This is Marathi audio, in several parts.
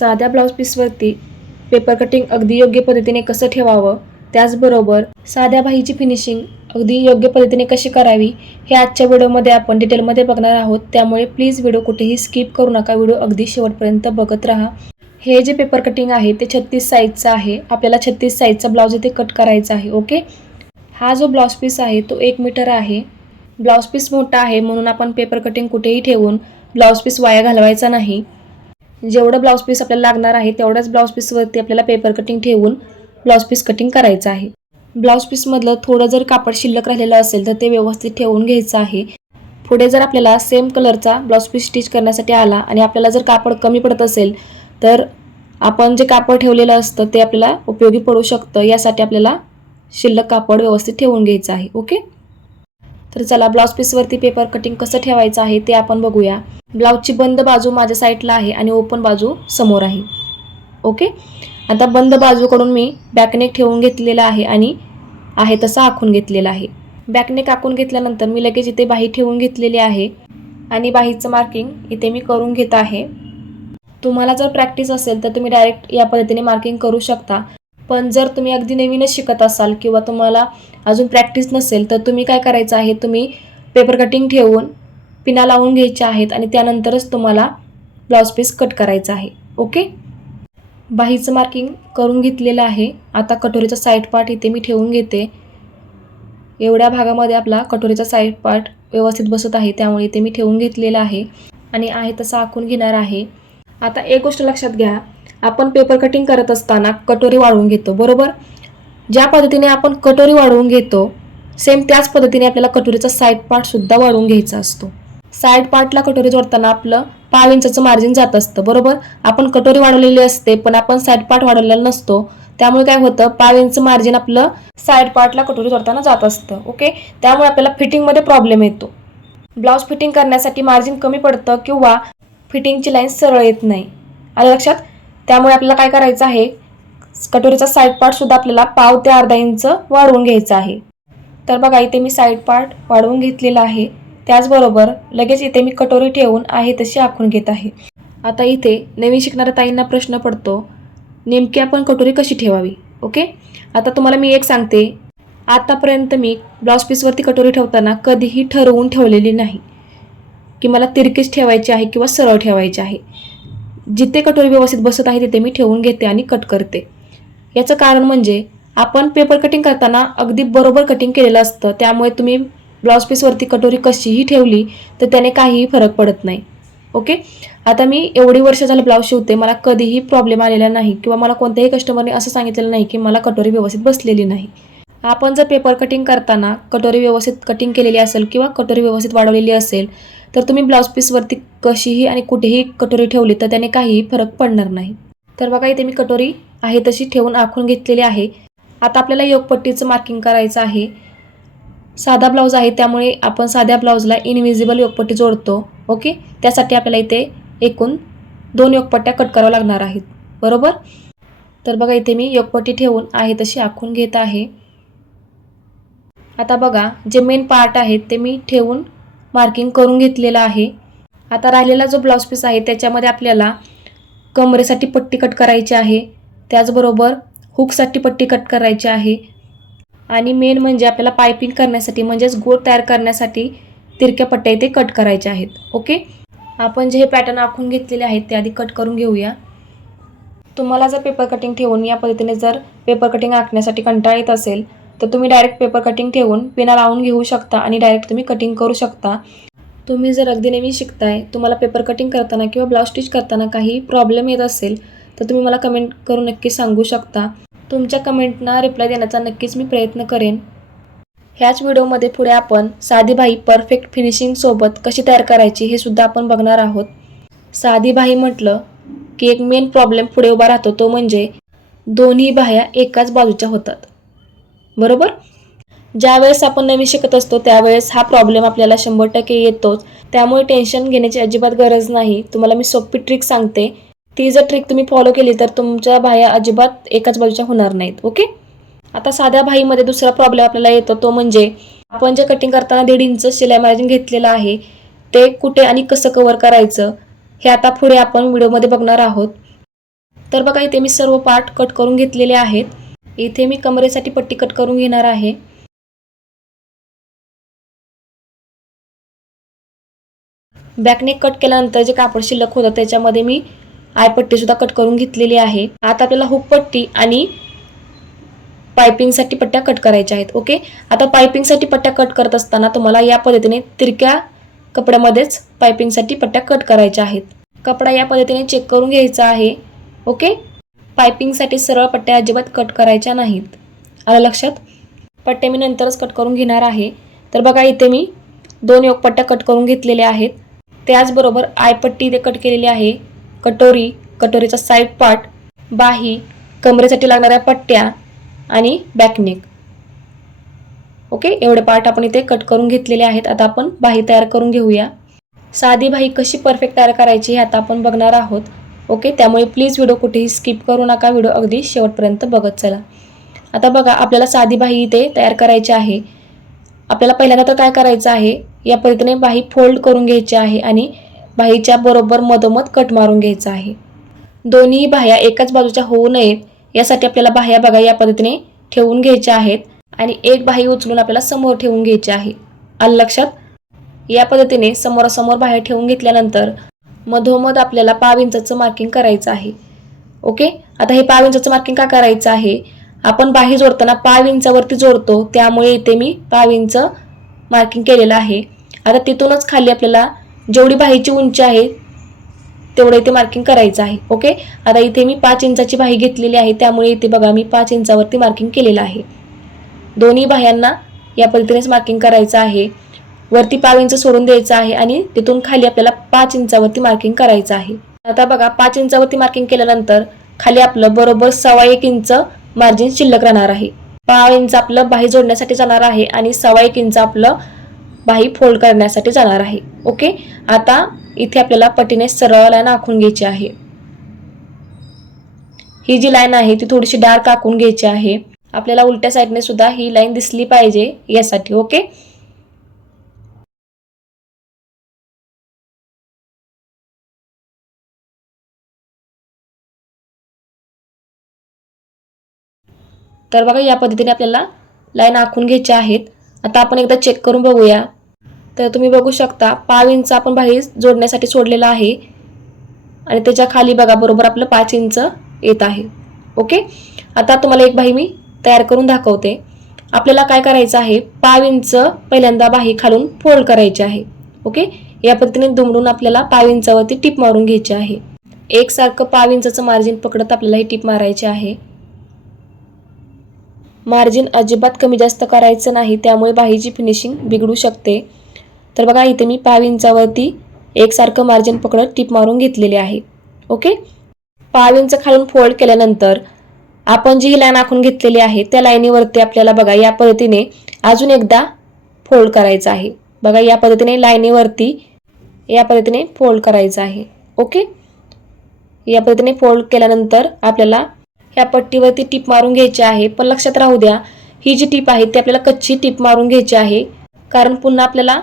साध्या ब्लाऊज पीसवरती पेपर कटिंग अगदी योग्य पद्धतीने कसं ठेवावं त्याचबरोबर साध्या बाहीची फिनिशिंग अगदी योग्य पद्धतीने कशी करावी हे आजच्या व्हिडिओमध्ये आपण डिटेलमध्ये बघणार आहोत. त्यामुळे प्लीज व्हिडिओ कुठेही स्किप करू नका. व्हिडिओ अगदी शेवटपर्यंत बघत राहा. हे जे पेपर कटिंग आहे ते छत्तीस साईजचं आहे. आपल्याला छत्तीस साईजचा ब्लाऊज इथे कट करायचा आहे ओके हा जो ब्लाऊज पीस आहे तो एक मीटर आहे. ब्लाऊज पीस मोठा आहे म्हणून आपण पेपर कटिंग कुठेही ठेवून ब्लाऊज पीस वाया घालवायचा नाही. जेवढं ब्लाऊज पीस आपल्याला लागणार आहे तेवढ्याच ब्लाऊज पीसवरती आपल्याला पेपर कटिंग ठेवून ब्लाऊज पीस कटिंग करायचं आहे. ब्लाऊज पीसमधलं थोडं जर कापड शिल्लक राहिलेलं असेल तर ते व्यवस्थित ठेवून घ्यायचं आहे. पुढे जर आपल्याला सेम कलरचा ब्लाऊज पीस स्टिच करण्यासाठी आला आणि आपल्याला जर कापड कमी पडत असेल तर आपण जे कापड ठेवलेलं असतं ते आपल्याला उपयोगी पडू शकतं. यासाठी आपल्याला शिल्लक कापड व्यवस्थित ठेवून घ्यायचं आहे. ओके? तर चला ब्लाऊज पीसवरती पेपर कटिंग कसं ठेवायचं आहे ते आपण बघूया. ब्लाऊजची बंद बाजू माझ्या साईडला आहे आणि ओपन बाजू समोर आहे. ओके आता बंद बाजूकडून मी बॅकनेक ठेवून घेतलेला आहे आणि आहे तसा आखून घेतलेला आहे. बॅकनेक आखून घेतल्यानंतर मी लगेच इथे बाही ठेवून घेतलेली आहे आणि बाहीचं मार्किंग इथे मी करून घेत आहे. तुम्हाला जर प्रॅक्टिस असेल तर तुम्ही डायरेक्ट या पद्धतीने मार्किंग करू शकता. पण जर तुम्ही अगदी नवीनच शिकत असाल किंवा तुम्हाला अजून प्रॅक्टिस नसेल तर तुम्ही काय करायचं आहे? तुम्ही पेपर कटिंग ठेवून पिना लावून घ्यायच्या आहेत आणि त्यानंतरच तुम्हाला ब्लाऊज पीस कट करायचा आहे. ओके बाहीचं मार्किंग करून घेतलेलं आहे. आता कटोरीचा साईड पार्ट इथे मी ठेवून घेते. एवढ्या भागामध्ये आपला कटोरीचा साईड पार्ट व्यवस्थित बसत आहे त्यामुळे इथे मी ठेवून घेतलेलं आहे. आणि आहे तसं आखून घेणार आहे. आता एक गोष्ट लक्षात घ्या. आपण पेपर कटिंग करत असताना कटोरी वाढवून घेतो बरोबर? ज्या पद्धतीने आपण कटोरी वाढवून घेतो सेम त्याच पद्धतीने आपल्याला कटोरीचा साईड पार्ट सुद्धा वाढवून घ्यायचा असतो. साईड पार्टला कटोरी जोडताना आपलं पाव इंचाचं मार्जिन जात असतं बरोबर? आपण कटोरी वाढवलेली असते पण आपण साईड पार्ट वाढवलेला नसतो. त्यामुळे काय होतं? पाव इंच मार्जिन आपलं साईड पार्टला कटोरी जोडताना जात असतं ओके त्यामुळे आपल्याला फिटिंगमध्ये प्रॉब्लेम येतो. ब्लाऊज फिटिंग करण्यासाठी मार्जिन कमी पडतं किंवा फिटिंगची लाईन सरळ येत नाही. आलं लक्षात? त्यामुळे आपल्याला काय करायचं आहे? कटोरीचा साईड पार्ट सुद्धा आपल्याला पाव ते अर्धा इंच वाढवून घ्यायचा आहे. तर बघा इथे मी साईड पार्ट वाढवून घेतलेला आहे. त्याचबरोबर लगेच इथे मी कटोरी ठेवून आहे तशी आखून घेत आहे. आता इथे नवीन शिकणाऱ्या ताईंना प्रश्न पडतो नेमकी आपण कटोरी कशी ठेवावी? ओके? आता तुम्हाला मी एक सांगते. आतापर्यंत मी ब्लाऊज पीसवरती कटोरी ठेवताना कधीही ठरवून ठेवलेली नाही. की मला तिरकीच ठेवायची आहे किंवा सरळ ठेवायची आहे. जिथे कटोरी व्यवस्थित बसत आहे तिथे मी ठेवून घेते आणि कट करते. याचं कारण म्हणजे आपण पेपर कटिंग करताना अगदी बरोबर कटिंग केलेलं असतं त्यामुळे तुम्ही ब्लाऊज पीसवरती कटोरी कशीही ठेवली तर त्याने काहीही फरक पडत नाही. ओके आता मी एवढी वर्ष झालं ब्लाऊज शिवते मला कधीही प्रॉब्लेम आलेला नाही किंवा मला कोणत्याही कस्टमरने असं सांगितलेलं नाही की मला कटोरी व्यवस्थित बसलेली नाही. आपण जर पेपर कटिंग करताना कटोरी व्यवस्थित कटिंग केलेली असेल किंवा कटोरी व्यवस्थित वाढवलेली असेल तर तुम्ही ब्लाऊज पीसवरती कशीही आणि कुठेही कटोरी ठेवली तर त्याने काहीही फरक पडणार नाही. तर बघा इथे मी कटोरी आहे तशी ठेवून आखून घेतलेली आहे. आता आपल्याला योगपट्टीचं मार्किंग करायचं आहे. साधा ब्लाऊज आहे त्यामुळे आपण साध्या ब्लाऊजला इनविजिबल योगपट्टी जोडतो ओके त्यासाठी आपल्याला इथे एकूण दोन योगपट्ट्या कट कराव्या लागणार आहेत बरोबर? तर बघा इथे मी योगपट्टी ठेवून आहे तशी आखून घेत आहे. आता बघा जे मेन पार्ट आहेत ते मी ठेवून मार्किंग करून घेतलेलं आहे. आता राहिलेला जो ब्लाऊज पीस आहे त्याच्यामध्ये आपल्याला कमरेसाठी पट्टी कट करायची आहे. त्याचबरोबर हुकसाठी पट्टी कट करायची आहे. आणि मेन म्हणजे आपल्याला पायपिंग करण्यासाठी म्हणजेच गोळ तयार करण्यासाठी तिरक्या पट्ट्या इथे कट करायच्या आहेत. ओके आपण जे हे पॅटर्न आखून घेतलेले आहेत ते आधी कट करून घेऊया. तुम्हाला जर पेपर कटिंग ठेवून या पद्धतीने जर पेपर कटिंग आखण्यासाठी कंटाळ येत असेल तर तुम्ही डायरेक्ट पेपर कटिंग ठेवून पिना लावून घेऊ शकता आणि डायरेक्ट तुम्ही कटिंग करू शकता. तुम्ही जर अगदी नवीन शिकताय तुम्हाला पेपर कटिंग करताना किंवा ब्लाऊज स्टिच करताना काही प्रॉब्लेम येत असेल तर तुम्ही मला कमेंट करून नक्की सांगू शकता. तुमच्या कमेंटना रिप्लाय देण्याचा नक्कीच मी प्रयत्न करेन. ह्याच व्हिडिओमध्ये पुढे आपण साधी बाई परफेक्ट फिनिशिंगसोबत कशी तयार करायची हे सुद्धा आपण बघणार आहोत. साधी बाई म्हटलं की एक मेन प्रॉब्लेम पुढे उभा राहतो तो म्हणजे दोन्ही बाह्या एकाच बाजूच्या होतात. बरोबर? ज्यावेळेस आपण नवीन शिकत असतो त्यावेळेस हा प्रॉब्लेम आपल्याला शंभर टक्के येतोच. त्यामुळे टेन्शन घेण्याची अजिबात गरज नाही. तुम्हाला मी सोपी ट्रिक सांगते. ती जर ट्रिक तुम्ही फॉलो केली तर तुमच्या बाह्या अजिबात एकाच बाजूच्या होणार नाहीत ओके आता साध्या भाईमध्ये दुसरा प्रॉब्लेम आपल्याला येतो तो म्हणजे आपण जे कटिंग करताना दीड इंच शिलाई मार्जिन घेतलेलं आहे ते कुठे आणि कसं कव्हर करायचं हे आता पुढे आपण व्हिडिओमध्ये बघणार आहोत. तर बघा इथे मी सर्व पार्ट कट करून घेतलेले आहेत. इथे मी कमरेसाठी पट्टी कट करून घेणार आहे. बॅकनेक कट केल्यानंतर जे कापड शिल्लक होतं त्याच्यामध्ये मी आयपट्टी सुद्धा कट करून घेतलेली आहे. आता आपल्याला हुक पट्टी आणि पायपिंगसाठी पट्ट्या कट करायच्या आहेत ओके? आता पायपिंगसाठी पट्ट्या कट करत असताना तुम्हाला या पद्धतीने तिरक्या कपड्यामध्येच पायपिंगसाठी पट्ट्या कट करायच्या आहेत. कपडा या पद्धतीने चेक करून घ्यायचा आहे ओके? पायपिंगसाठी सरळ पट्ट्या अजिबात कट करायच्या नाहीत. आलं लक्षात? पट्टे मी नंतरच कट करून घेणार आहे. तर बघा इथे मी दोन योगपट्ट्या कट करून घेतलेल्या आहेत. त्याचबरोबर आयपट्टी इथे कट केलेली आहे. कटोरी कटोरीचा साईड पार्ट बाही कमरेसाठी लागणाऱ्या पट्ट्या आणि बॅकनेक ओके? एवढे पार्ट आपण इथे कट करून घेतलेले आहेत. आता आपण बाही तयार करून घेऊया. साधी बाही कशी परफेक्ट तयार करायची हे आता आपण बघणार आहोत. ओके? त्यामुळे प्लीज व्हिडिओ कुठेही स्किप करू नका. व्हिडिओ अगदी शेवटपर्यंत बघत चला. आता बघा आपल्याला साधी बाही इथे तयार करायची आहे. आपल्याला पहिल्यांदा तर काय करायचं आहे? या पद्धतीने बाही फोल्ड करून घ्यायची आहे आणि बाहीच्या बरोबर मधोमध कट मारून घ्यायचा आहे. दोन्ही बाह्या एकाच बाजूच्या होऊ नयेत. यासाठी आपल्याला बाह्या बघा या पद्धतीने ठेवून घ्यायच्या आहेत. आणि एक बाही उचलून आपल्याला समोर ठेवून घ्यायची आहे. आलं लक्षात? या पद्धतीने समोरासमोर बाहेर ठेवून घेतल्यानंतर मधोमध आपल्याला पाव इंचाचं मार्किंग करायचं आहे. ओके आता हे पाव इंचाचं मार्किंग का करायचं आहे? आपण बाही जोडताना पाव इंचावरती जोडतो त्यामुळे इथे मी पाव इंच मार्किंग केलेलं आहे. आता तिथूनच खाली आपल्याला जेवढी बाहीची उंची आहे तेवढं इथे मार्किंग करायचं आहे. ओके आता इथे मी पाच इंचाची बाही घेतलेली आहे त्यामुळे इथे बघा मी पाच इंचावरती मार्किंग केलेलं आहे. दोन्ही बाह्यांना या पद्धतीनेच मार्किंग करायचं आहे. वरती पाव इंच सोडून द्यायचं आहे आणि तिथून खाली आपल्याला पाच इंचावरती मार्किंग करायचं आहे. आता बघा पाच इंचावरती मार्किंग केल्यानंतर खाली आपलं बरोबर सव्वा एक इंच मार्जिन शिल्लक राहणार आहे. पाव इंच आपलं बाही जोडण्यासाठी जाणार आहे आणि सव्वा एक इंच आपलं बाही फोल्ड करण्यासाठी जाणार आहे. ओके? आता इथे आपल्याला पटीने सरळ लाईन आखून घ्यायची आहे. ही जी लाईन आहे ती थोडीशी डार्क आखून घ्यायची आहे. आपल्याला उलट्या साईडने सुद्धा ही लाईन दिसली पाहिजे यासाठी ओके? तर बघा या पद्धतीने आपल्याला लाईन आखून घ्यायच्या आहेत. आता आपण एकदा चेक करून बघूया. तर तुम्ही बघू शकता पाव इंच आपण बाहेर जोडण्यासाठी सोडलेला आहे. आणि त्याच्याखाली बघा बरोबर आपलं पाच इंच येत आहे. ओके? आता तुम्हाला एक बाही मी तयार करून दाखवते. आपल्याला काय करायचं आहे? पाव इंच पहिल्यांदा बाही खालून फोल्ड करायची आहे. ओके? या पद्धतीने दुमडून आपल्याला पाव इंचावरती टिप मारून घ्यायची आहे. एकसारखं पाव इंचाचं मार्जिन पकडत आपल्याला ही टिप मारायची आहे. मार्जिन अजिबात कमी जास्त करायचं नाही त्यामुळे बाहीची फिनिशिंग बिघडू शकते. तर बघा इथे मी पाव इंचावरती एकसारखं मार्जिन पकडत टीप मारून घेतलेली आहे. ओके? पाव इंच खालून फोल्ड केल्यानंतर आपण जी ही लाईन आखून घेतलेली आहे त्या लाईनीवरती आपल्याला बघा या पद्धतीने अजून एकदा फोल्ड करायचं आहे. बघा या पद्धतीने लाईनीवरती या पद्धतीने फोल्ड करायचं आहे. ओके? या पद्धतीने फोल्ड केल्यानंतर आपल्याला ह्या पट्टीवरती टीप मारून घ्यायची आहे. पण लक्षात राहू द्या ही जी टीप आहे ती आपल्याला कच्ची टीप मारून घ्यायची आहे. कारण पुन्हा आपल्याला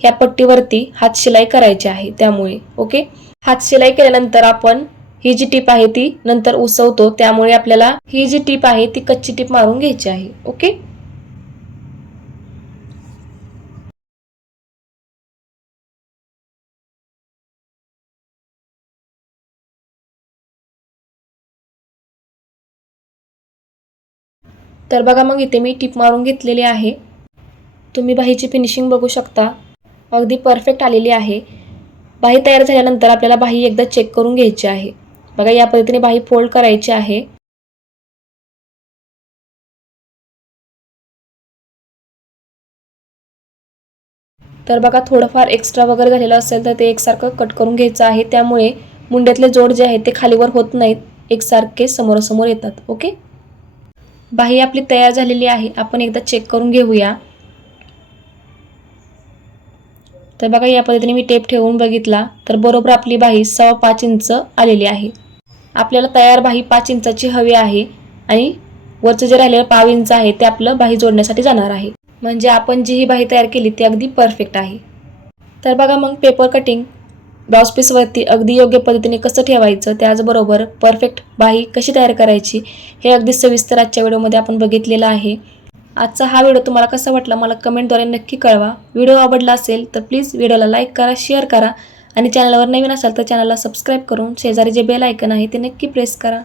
ह्या पट्टीवरती हात शिलाई करायची आहे त्यामुळे ओके? हात शिलाई केल्यानंतर आपण ही जी टीप आहे ती नंतर उसवतो. त्यामुळे आपल्याला ही जी टीप आहे ती कच्ची टीप मारून घ्यायची आहे ओके? तर बघा मग इथे मी टिप मारून घेतलेली आहे. तुम्ही बाहीची फिनिशिंग बघू शकता. अगदी परफेक्ट आलेली आहे. बाही तयार झाल्यानंतर आपल्याला बाही एकदा चेक करून घ्यायची आहे. बघा या पद्धतीने बाही फोल्ड करायची आहे. तर बघा थोडंफार एक्स्ट्रा वगैरे झालेलं असेल तर ते एकसारखं कट करून घ्यायचं आहे. त्यामुळे मुंड्यातले जोड जे आहेत ते खालीवर होत नाहीत. एकसारखे समोरासमोर येतात. ओके बाही आपली तयार झालेली आहे. आपण एकदा चेक करून घेऊया. तर बघा या पद्धतीने मी टेप ठेवून बघितला तर बरोबर आपली बाही सव्वा पाच इंच आलेली आहे. आपल्याला तयार बाही पाच इंचाची हवी आहे आणि वरचं जे राहिलेलं पाव इंच आहे ते आपलं बाही जोडण्यासाठी जाणार आहे. म्हणजे आपण जी ही बाही तयार केली ती अगदी परफेक्ट आहे. तर बघा मग पेपर कटिंग ब्लाऊज अगदी योग्य पद्धतीने कसं ठेवायचं त्याचबरोबर परफेक्ट बाही कशी तयार करायची हे अगदी सविस्तर आजच्या व्हिडिओमध्ये आपण बघितलेलं आहे. आजचा हा व्हिडिओ तुम्हाला कसा वाटला मला कमेंटद्वारे नक्की कळवा. व्हिडिओ आवडला असेल तर प्लीज व्हिडिओला लाईक करा शेअर करा. आणि चॅनलवर नवीन असाल तर चॅनलला सबस्क्राईब करून शेजारी जे बेल आयकन आहे ते नक्की प्रेस करा.